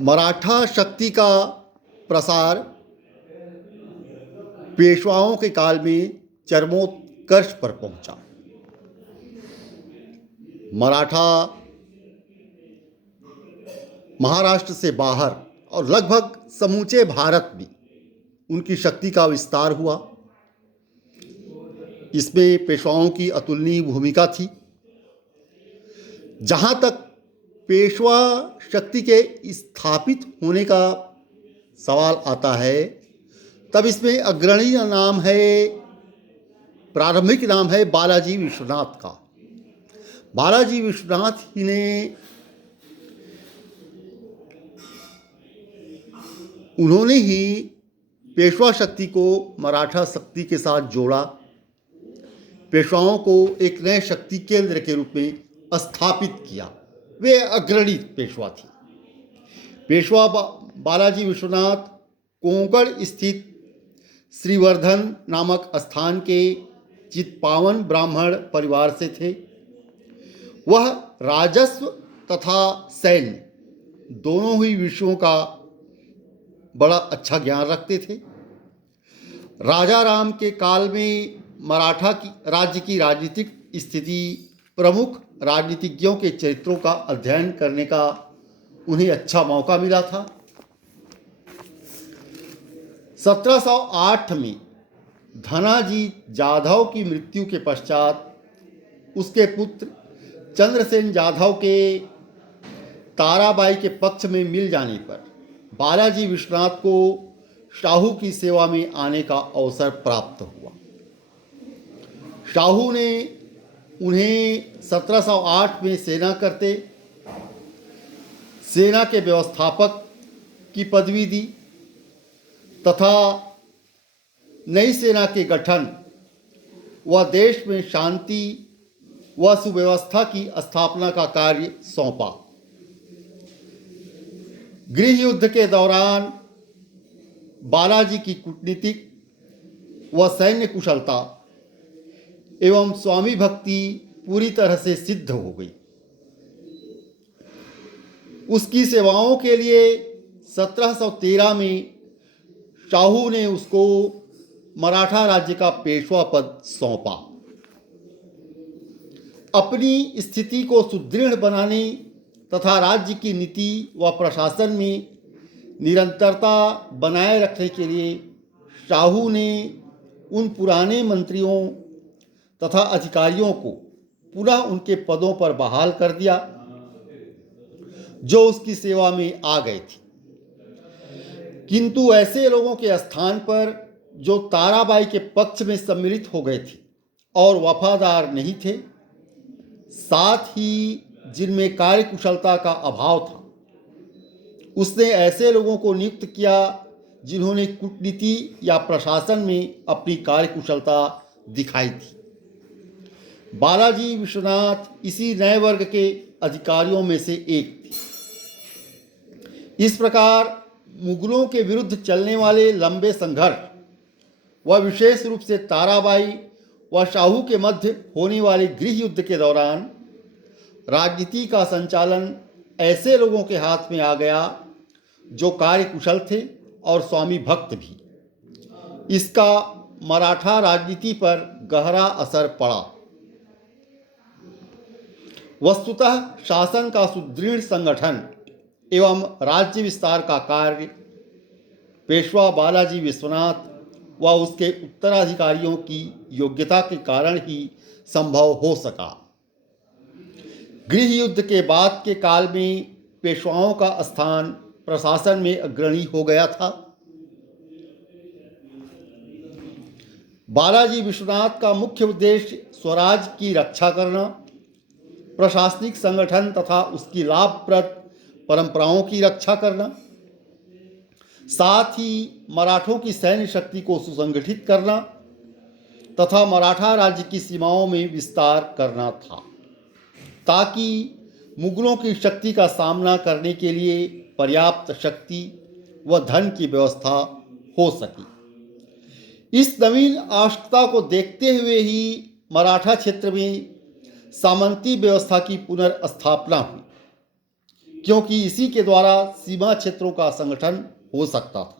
मराठा शक्ति का प्रसार पेशवाओं के काल में चरमोत्कर्ष पर पहुंचा। मराठा महाराष्ट्र से बाहर और लगभग समूचे भारत में उनकी शक्ति का विस्तार हुआ। इसमें पेशवाओं की अतुलनीय भूमिका थी। जहाँ तक पेशवा शक्ति के स्थापित होने का सवाल आता है, तब इसमें अग्रणी नाम है, प्रारंभिक नाम है बालाजी विश्वनाथ का। बालाजी विश्वनाथ ही ने उन्होंने ही पेशवा शक्ति को मराठा शक्ति के साथ जोड़ा, पेशवाओं को एक नए शक्ति केंद्र के रूप में स्थापित किया। वे अग्रणी पेशवा थी। पेशवा बालाजी विश्वनाथ कोंकण स्थित श्रीवर्धन नामक स्थान के चित्पावन ब्राह्मण परिवार से थे। वह राजस्व तथा सैन्य दोनों ही विषयों का बड़ा अच्छा ज्ञान रखते थे। राजा राम के काल में मराठा की राज्य की राजनीतिक स्थिति, प्रमुख राजनीतिज्ञों के चरित्रों का अध्ययन करने का उन्हें अच्छा मौका मिला था। 1708 में धनाजी जाधव की मृत्यु के पश्चात उसके पुत्र चंद्रसेन जाधव के ताराबाई के पक्ष में मिल जाने पर बालाजी विश्वनाथ को शाहू की सेवा में आने का अवसर प्राप्त हुआ। शाहू ने उन्हें 1708 में सेना के व्यवस्थापक की पदवी दी तथा नई सेना के गठन व देश में शांति व सुव्यवस्था की स्थापना का कार्य सौंपा। गृह युद्ध के दौरान बालाजी की कूटनीतिक व सैन्य कुशलता एवं स्वामी भक्ति पूरी तरह से सिद्ध हो गई। उसकी सेवाओं के लिए 1713 में शाहू ने उसको मराठा राज्य का पेशवा पद सौंपा। अपनी स्थिति को सुदृढ़ बनाने तथा राज्य की नीति व प्रशासन में निरंतरता बनाए रखने के लिए शाहू ने उन पुराने मंत्रियों तथा अधिकारियों को पुनः उनके पदों पर बहाल कर दिया जो उसकी सेवा में आ गए थे। किंतु ऐसे लोगों के स्थान पर जो ताराबाई के पक्ष में सम्मिलित हो गए थे और वफादार नहीं थे, साथ ही जिनमें कार्यकुशलता का अभाव था, उसने ऐसे लोगों को नियुक्त किया जिन्होंने कूटनीति या प्रशासन में अपनी कार्यकुशलता दिखाई थी। बालाजी विश्वनाथ इसी नए वर्ग के अधिकारियों में से एक थे। इस प्रकार मुगलों के विरुद्ध चलने वाले लंबे संघर्ष व विशेष रूप से ताराबाई व शाहू के मध्य होने वाले गृह युद्ध के दौरान राजनीति का संचालन ऐसे लोगों के हाथ में आ गया जो कार्यकुशल थे और स्वामी भक्त भी। इसका मराठा राजनीति पर गहरा असर पड़ा। वस्तुतः शासन का सुदृढ़ संगठन एवं राज्य विस्तार का कार्य पेशवा बालाजी विश्वनाथ व उसके उत्तराधिकारियों की योग्यता के कारण ही संभव हो सका। गृह युद्ध के बाद के काल में पेशवाओं का स्थान प्रशासन में अग्रणी हो गया था। बालाजी विश्वनाथ का मुख्य उद्देश्य स्वराज की रक्षा करना, प्रशासनिक संगठन तथा उसकी लाभप्रद परंपराओं की रक्षा करना, साथ ही मराठों की सैन्य शक्ति को सुसंगठित करना तथा मराठा राज्य की सीमाओं में विस्तार करना था, ताकि मुगलों की शक्ति का सामना करने के लिए पर्याप्त शक्ति व धन की व्यवस्था हो सके। इस नवीन आवश्यकता को देखते हुए ही मराठा क्षेत्र में सामंती व्यवस्था की पुनर्स्थापना हुई। क्योंकि इसी के द्वारा सीमा क्षेत्रों का संगठन हो सकता था।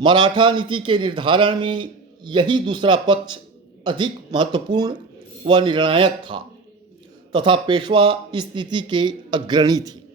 मराठा नीति के निर्धारण में यही दूसरा पक्ष अधिक महत्वपूर्ण व निर्णायक था तथा पेशवा इस नीति के अग्रणी थे।